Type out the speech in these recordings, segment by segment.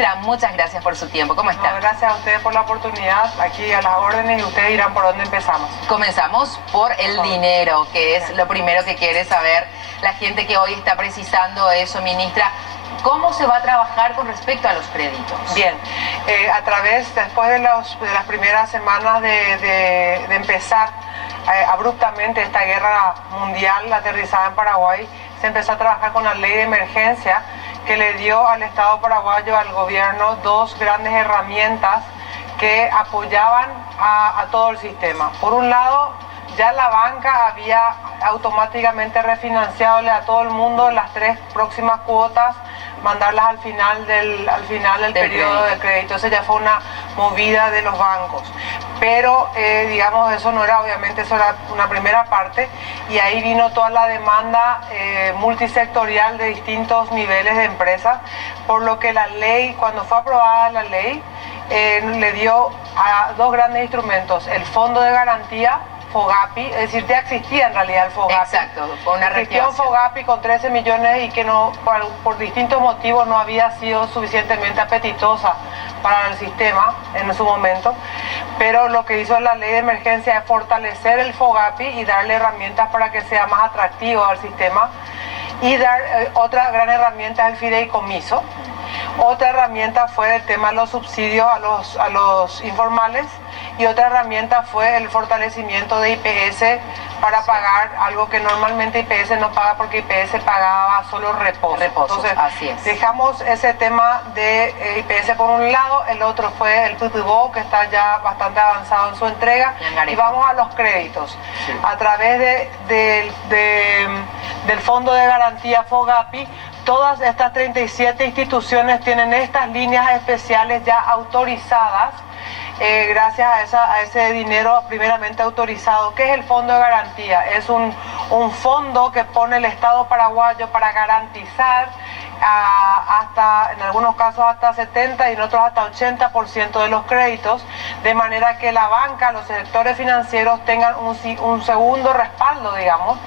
Ministra, muchas gracias por su tiempo. ¿Cómo está? No, gracias a ustedes por la oportunidad, aquí a las órdenes, y ustedes dirán por dónde empezamos. Comenzamos por el dinero, que es lo primero que quiere saber la gente que hoy está precisando eso, Ministra. ¿Cómo se va a trabajar con respecto a los créditos? Bien, después de las primeras semanas de empezar abruptamente esta guerra mundial aterrizada en Paraguay, se empezó a trabajar con la ley de emergencia que le dio al Estado paraguayo, al gobierno, dos grandes herramientas que apoyaban a todo el sistema. Por un lado, ya la banca había automáticamente refinanciado a todo el mundo las 3 próximas cuotas, mandarlas al final del periodo de crédito. Esa ya fue una movida de los bancos. Pero, digamos, eso no era, obviamente, eso era una primera parte, y ahí vino toda la demanda multisectorial de distintos niveles de empresas, por lo que la ley, cuando fue aprobada la ley, le dio a 2 grandes instrumentos: el Fondo de Garantía, FOGAPI, es decir, ya existía en realidad el FOGAPI. Exacto, fue una reactivación. FOGAPI con 13 millones y que no, por distintos motivos no había sido suficientemente apetitosa para el sistema en su momento, pero lo que hizo la ley de emergencia es fortalecer el FOGAPI y darle herramientas para que sea más atractivo al sistema, y dar otra gran herramienta es el fideicomiso. Otra herramienta fue el tema de los subsidios a los informales, y otra herramienta fue el fortalecimiento de IPS para pagar algo que normalmente IPS no paga, porque IPS pagaba solo reposo. Entonces, así es. Dejamos ese tema de IPS por un lado, el otro fue el PPBO, que está ya bastante avanzado en su entrega, y vamos a los créditos. Sí. A través del Fondo de Garantía FOGAPI, todas estas 37 instituciones tienen estas líneas especiales ya autorizadas, gracias a ese dinero primeramente autorizado. ¿Qué es el Fondo de Garantía? Es un fondo que pone el Estado paraguayo para garantizar hasta, en algunos casos hasta 70% y en otros hasta 80% de los créditos, de manera que la banca, los sectores financieros tengan un segundo respaldo, digamos,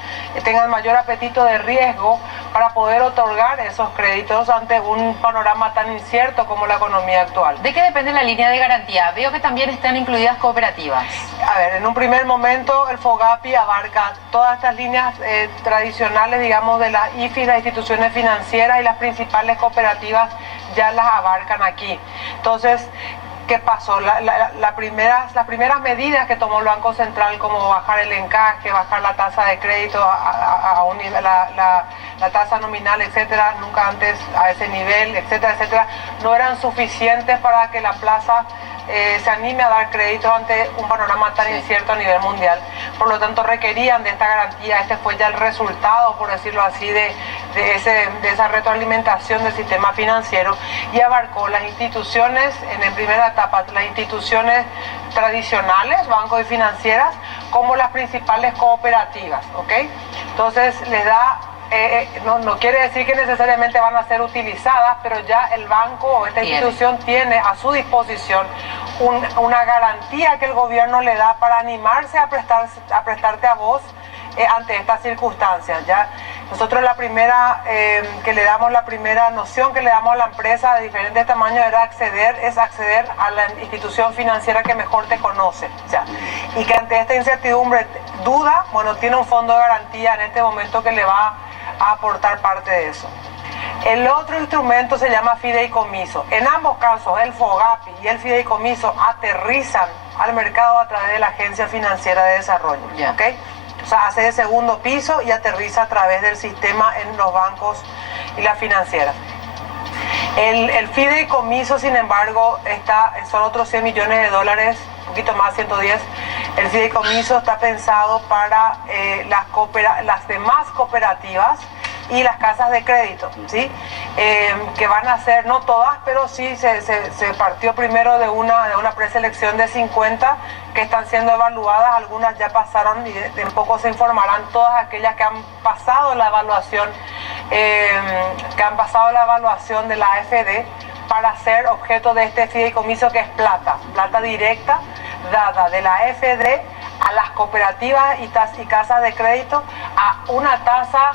tengan mayor apetito de riesgo para poder otorgar esos créditos ante un panorama tan incierto como la economía actual. ¿De qué depende la línea de garantía? Veo que también están incluidas cooperativas. A ver, en un primer momento el FOGAPI abarca todas estas líneas tradicionales, digamos, de las IFIs, las instituciones financieras, y las principales cooperativas ya las abarcan aquí. Entonces, ¿qué pasó? Las primeras medidas que tomó el Banco Central, como bajar el encaje, bajar la tasa de crédito a un nivel, la tasa nominal, etcétera, nunca antes a ese nivel, etcétera, etcétera, no eran suficientes para que la plaza se anime a dar créditos ante un panorama tan incierto a nivel mundial. Por lo tanto, requerían de esta garantía. Este fue ya el resultado, por decirlo así, de esa retroalimentación del sistema financiero, y abarcó las instituciones, en primera etapa, las instituciones tradicionales, bancos y financieras, como las principales cooperativas, ¿ok? Entonces, les da... no quiere decir que necesariamente van a ser utilizadas, pero ya el banco o esta institución tiene a su disposición una garantía que el gobierno le da para animarse a prestarte a vos ante estas circunstancias. Ya nosotros la primera noción que le damos a la empresa de diferentes tamaños es acceder a la institución financiera que mejor te conoce, ya, y que ante esta incertidumbre duda, bueno, tiene un fondo de garantía en este momento que le va a aportar parte de eso. El otro instrumento se llama fideicomiso. En ambos casos, el FOGAPI y el fideicomiso aterrizan al mercado a través de la Agencia Financiera de Desarrollo, ¿okay? O sea, hace de segundo piso y aterriza a través del sistema en los bancos y las financieras. El fideicomiso, sin embargo, son otros 100 millones de dólares, un poquito más, 110. El fideicomiso está pensado para las demás cooperativas y las casas de crédito, ¿sí? Que van a ser, no todas, pero sí se partió primero de una preselección de 50 que están siendo evaluadas. Algunas ya pasaron y en poco se informarán todas aquellas que han pasado la evaluación, de la AFD, para ser objeto de este fideicomiso, que es plata directa dada de la AFD a las cooperativas y casas de crédito a una tasa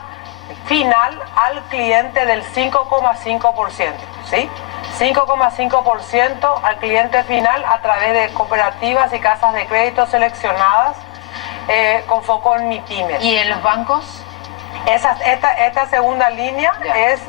final al cliente del 5,5%, ¿sí? 5,5% al cliente final a través de cooperativas y casas de crédito seleccionadas con foco en MIPYMES. ¿Y en los bancos? Esta segunda línea es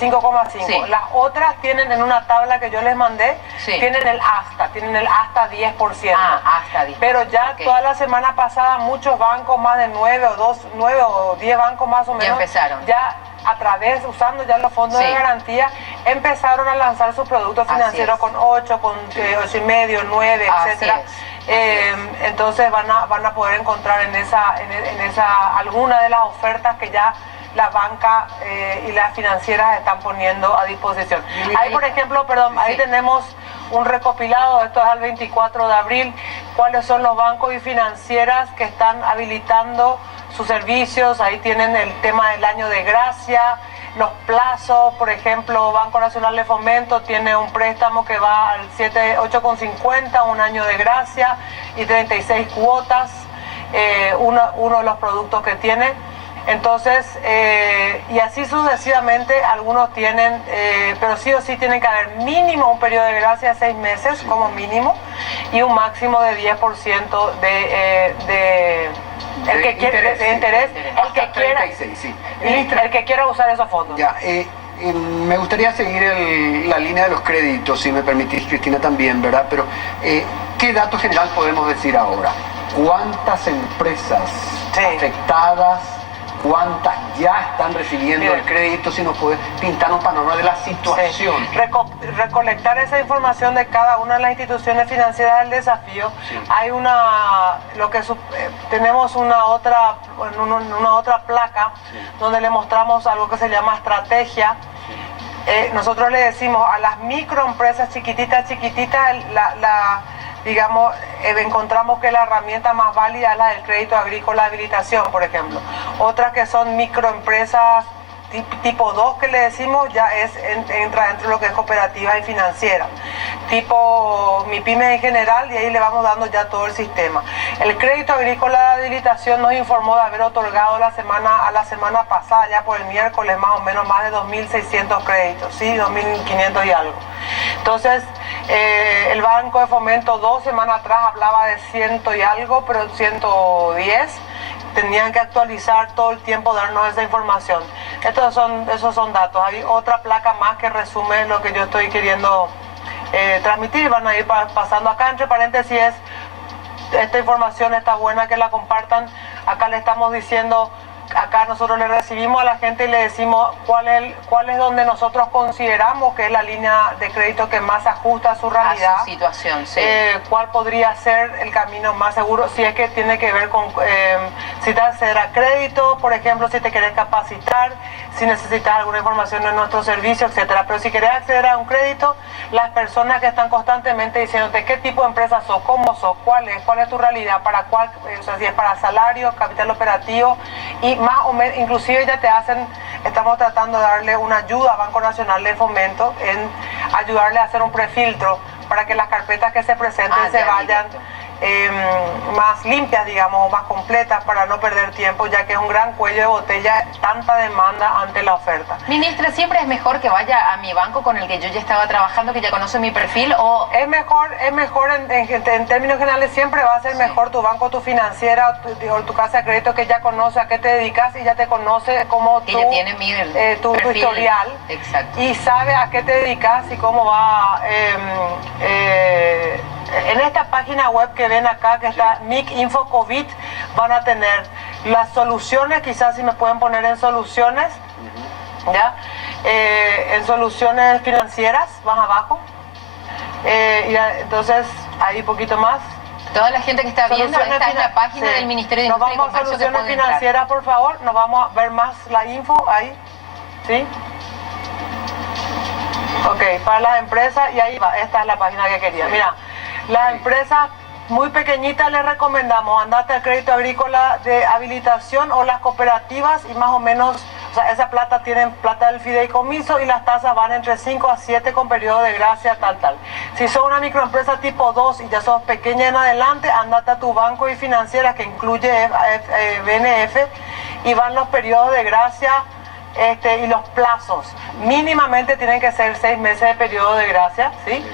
5,5. Sí. Las otras tienen en una tabla que yo les mandé, tienen el hasta 10%. Ah, hasta 10%. Pero ya toda la semana pasada muchos bancos, más de 9 o 10 bancos más o menos, ya empezaron. Ya a través, usando ya los fondos de garantía, empezaron a lanzar sus productos financieros con 8, con 8,5, 9, etcétera. Entonces van a poder encontrar en esa alguna de las ofertas que ya la banca y las financieras están poniendo a disposición. Ahí, por ejemplo, ahí tenemos un recopilado, esto es al 24 de abril, cuáles son los bancos y financieras que están habilitando sus servicios. Ahí tienen el tema del año de gracia, los plazos. Por ejemplo, Banco Nacional de Fomento tiene un préstamo que va al 8,50, un año de gracia y 36 cuotas, uno de los productos que tiene. Entonces, y así sucesivamente, algunos tienen, pero sí o sí tienen que haber mínimo un periodo de gracia de 6 meses como mínimo y un máximo de 10% de interés, el que quiera, 36, sí. El que quiera usar esos fondos. Ya, me gustaría seguir la línea de los créditos, si me permitís, Cristina, también, ¿verdad? Pero, ¿qué dato general podemos decir ahora? ¿Cuántas empresas afectadas? ¿Cuántas ya están recibiendo el crédito? Si nos puede pintar un panorama de la situación. Recolectar esa información de cada una de las instituciones financieras del desafío. Hay tenemos una otra placa donde le mostramos algo que se llama estrategia. Nosotros le decimos a las microempresas chiquititas, digamos, encontramos que la herramienta más válida es la del crédito agrícola de habilitación, por ejemplo. Otras que son microempresas tipo 2 que le decimos, ya entra dentro de lo que es cooperativa y financiera. Tipo MIPYMES en general, y ahí le vamos dando ya todo el sistema. El crédito agrícola de habilitación nos informó de haber otorgado a la semana pasada, ya por el miércoles más o menos, más de 2.600 créditos, ¿sí? 2.500 y algo. Entonces, el Banco de Fomento 2 semanas atrás hablaba de 100 y algo, pero 110. Tenían que actualizar todo el tiempo, darnos esa información. Esos son datos. Hay otra placa más que resume lo que yo estoy queriendo transmitir. Van a ir pasando acá, entre paréntesis, esta información está buena que la compartan. Acá le estamos diciendo, acá nosotros le recibimos a la gente y le decimos cuál es donde nosotros consideramos que es la línea de crédito que más se ajusta a su realidad. A su situación, sí. Cuál podría ser el camino más seguro, si es que tiene que ver con si te acceder a crédito, por ejemplo, si te querés capacitar, si necesitas alguna información de nuestro servicio, etcétera. Pero si querés acceder a un crédito, las personas que están constantemente diciéndote qué tipo de empresa sos, cómo sos, cuál es tu realidad, para cuál, o sea, si es para salario, capital operativo, y más o menos, inclusive ya estamos tratando de darle una ayuda a Banco Nacional de Fomento en ayudarle a hacer un prefiltro para que las carpetas que se presenten se vayan más limpias, digamos, más completas, para no perder tiempo, ya que es un gran cuello de botella, tanta demanda ante la oferta. Ministra, ¿siempre es mejor que vaya a mi banco con el que yo ya estaba trabajando, que ya conoce mi perfil, o...? Es mejor en términos generales, siempre va a ser mejor tu banco, tu financiera o tu casa de crédito, que ya conoce a qué te dedicas y ya te conoce como tu historial. Exacto. Y sabe a qué te dedicas y cómo va... en esta página web que ven acá, que está MIC Info COVID, van a tener las soluciones, quizás si me pueden poner en soluciones, ¿ya? En soluciones financieras, más abajo. Entonces, ahí un poquito más. Toda la gente que está viendo, esta es la página del Ministerio de Industria y Nos vamos a Comercio. soluciones financieras, por favor. Nos vamos a ver más la info ahí. ¿Sí? Ok, para las empresas, y ahí va, esta es la página que quería. Mira, las empresas muy pequeñitas les recomendamos andate al crédito agrícola de habilitación o las cooperativas, y más o menos, o sea, esa plata tienen plata del fideicomiso y las tasas van entre 5 a 7 con periodo de gracia, tal. Si sos una microempresa tipo 2 y ya sos pequeña en adelante, andate a tu banco y financiera, que incluye BNF, y van los periodos de gracia y los plazos. Mínimamente tienen que ser 6 meses de periodo de gracia, ¿sí?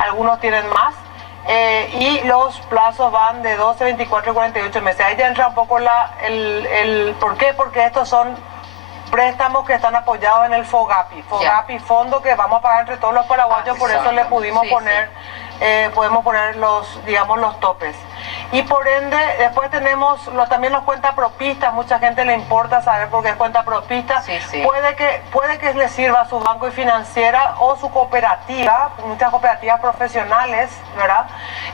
Algunos tienen más. Y los plazos van de 12, 24 y 48 meses. Ahí ya entra un poco el ¿por qué? Porque estos son préstamos que están apoyados en el FOGAPI. FOGAPI, fondo que vamos a pagar entre todos los paraguayos, por eso le pudimos poner, podemos poner los, digamos, los topes. Y por ende, después tenemos también los cuentapropistas. Mucha gente le importa saber por qué es cuentapropista. Puede que le sirva a su banco y financiera o su cooperativa, muchas cooperativas profesionales, ¿verdad?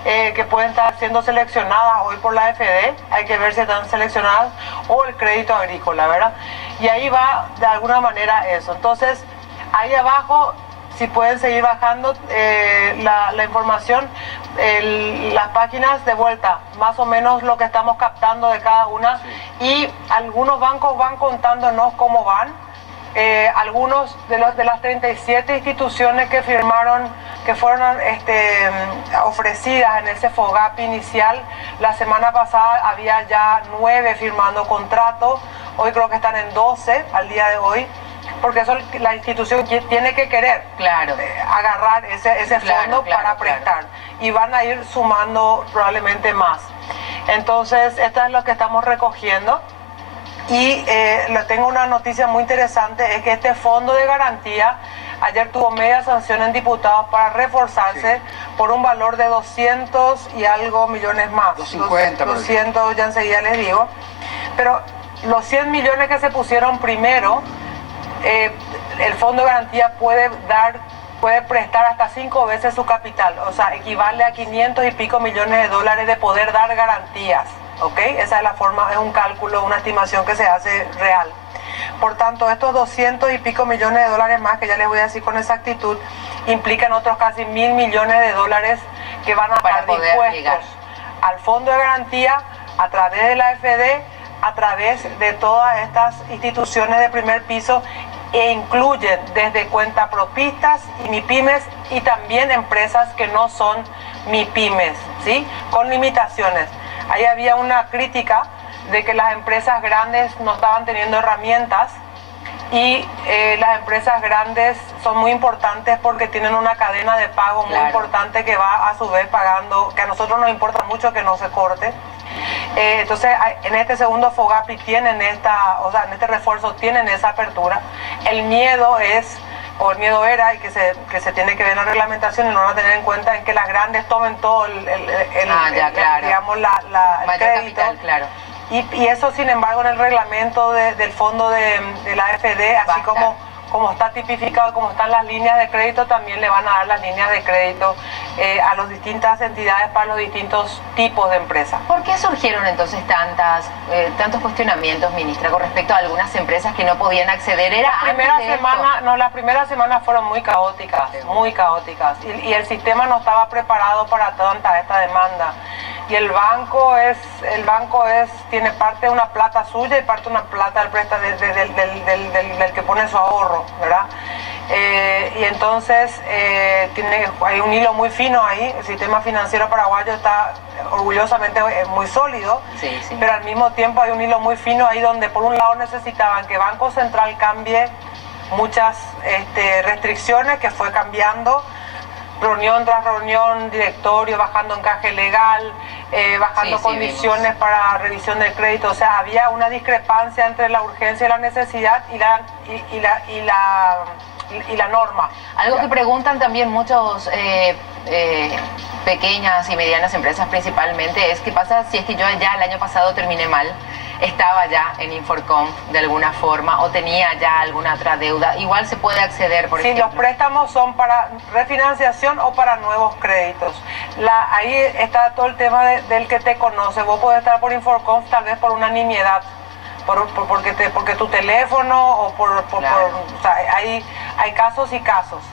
Que pueden estar siendo seleccionadas hoy por la AFD, hay que ver si están seleccionadas, o el crédito agrícola, ¿verdad? Y ahí va de alguna manera eso. Entonces, ahí abajo, si pueden seguir bajando la información, las páginas de vuelta, más o menos lo que estamos captando de cada una, y algunos bancos van contándonos cómo van. Algunos de las 37 instituciones que firmaron, que fueron ofrecidas en ese FOGAPI inicial, la semana pasada había ya 9 firmando contrato, hoy creo que están en 12 al día de hoy, porque eso la institución tiene que querer agarrar ese fondo para prestar, y van a ir sumando probablemente más. Entonces, esto es lo que estamos recogiendo. Y le tengo una noticia muy interesante, es que este fondo de garantía ayer tuvo media sanción en diputados para reforzarse por un valor de 200 y algo millones más. 200, ya enseguida les digo. Pero los 100 millones que se pusieron primero, el fondo de garantía puede prestar hasta 5 veces su capital, o sea, equivale a 500 y pico millones de dólares de poder dar garantías. ¿Ok? Esa es la forma, es un cálculo, una estimación que se hace real. Por tanto, estos 200 y pico millones de dólares más, que ya les voy a decir con exactitud, implican otros casi 1.000 millones de dólares que van a estar dispuestos al fondo de garantía a través de la AFD, a través de todas estas instituciones de primer piso, e incluyen desde cuentapropistas y MIPYMES y también empresas que no son MIPYMES, ¿sí? Con limitaciones. Ahí había una crítica de que las empresas grandes no estaban teniendo herramientas, y las empresas grandes son muy importantes porque tienen una cadena de pago muy importante que va a su vez pagando, que a nosotros nos importa mucho que no se corte. Entonces, en este segundo FOGAPI tienen en este refuerzo tienen esa apertura. El miedo era, y que se tiene que ver en la reglamentación, y no van a tener en cuenta en que las grandes tomen todo digamos, el crédito. Capital, y eso, sin embargo, en el reglamento del fondo de la AFD, así como está tipificado, como están las líneas de crédito, también le van a dar las líneas de crédito a las distintas entidades para los distintos tipos de empresas. ¿Por qué surgieron entonces tantos cuestionamientos, ministra, con respecto a algunas empresas que no podían acceder? Las primeras semanas fueron muy caóticas, y el sistema no estaba preparado para tanta esta demanda. Y el banco tiene parte de una plata suya y parte de una plata del prestador del que pone su ahorro, ¿verdad? Y entonces hay un hilo muy fino ahí. El sistema financiero paraguayo está orgullosamente muy sólido, pero al mismo tiempo hay un hilo muy fino ahí donde por un lado necesitaban que Banco Central cambie muchas restricciones, que fue cambiando reunión tras reunión, directorio, bajando encaje legal, bajando condiciones para revisión del crédito. O sea, había una discrepancia entre la urgencia y la necesidad y la norma. Algo que preguntan también muchos pequeñas y medianas empresas principalmente es: ¿qué pasa si es que yo ya el año pasado terminé mal? Estaba ya en Inforcom de alguna forma, o tenía ya alguna otra deuda, igual se puede acceder, por ejemplo. Sí, los préstamos son para refinanciación o para nuevos créditos. Ahí está todo el tema del que te conoce. Vos podés estar por Inforcom tal vez por una nimiedad, porque tu teléfono o o sea, hay casos y casos.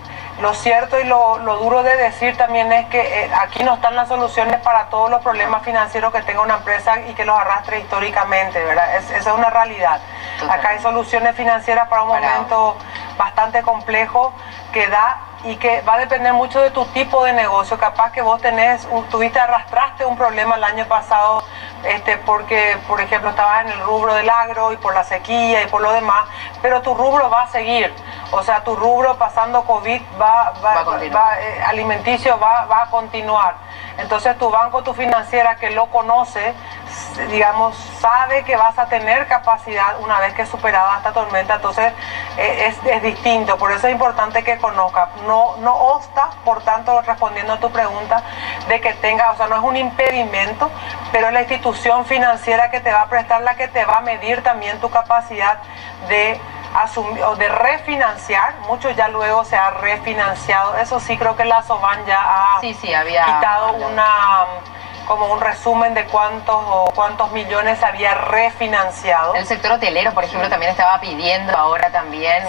Lo cierto y lo duro de decir también es que aquí no están las soluciones para todos los problemas financieros que tenga una empresa y que los arrastre históricamente, ¿verdad? Esa es una realidad. Acá hay soluciones financieras para un momento bastante complejo que da, y que va a depender mucho de tu tipo de negocio. Capaz que vos arrastraste un problema el año pasado porque, por ejemplo, estabas en el rubro del agro y por la sequía y por lo demás, pero tu rubro va a seguir. O sea, tu rubro pasando COVID alimenticio va a continuar. Entonces tu banco, tu financiera que lo conoce, digamos, sabe que vas a tener capacidad una vez que superada esta tormenta, entonces es distinto. Por eso es importante que conozca. No obsta, por tanto, respondiendo a tu pregunta, de que tenga, o sea, no es un impedimento, pero es la institución financiera que te va a prestar la que te va a medir también tu capacidad de asumir o de refinanciar. Mucho ya luego se ha refinanciado. Eso sí, creo que la SOBAN ya ha quitado como un resumen de cuántos millones había refinanciado. El sector hotelero, por ejemplo, también estaba pidiendo ahora también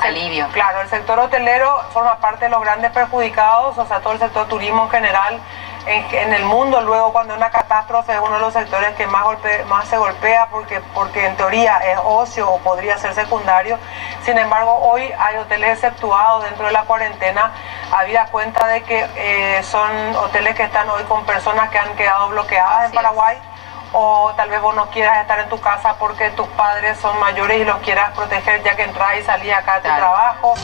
alivio. Claro, el sector hotelero forma parte de los grandes perjudicados, o sea, todo el sector turismo en general. En el mundo, luego, cuando una catástrofe es uno de los sectores que más se golpea porque en teoría es ocio o podría ser secundario. Sin embargo, hoy hay hoteles exceptuados dentro de la cuarentena, habida cuenta de que son hoteles que están hoy con personas que han quedado bloqueadas en Paraguay, o tal vez vos no quieras estar en tu casa porque tus padres son mayores y los quieras proteger ya que entras y salís acá de tu trabajo.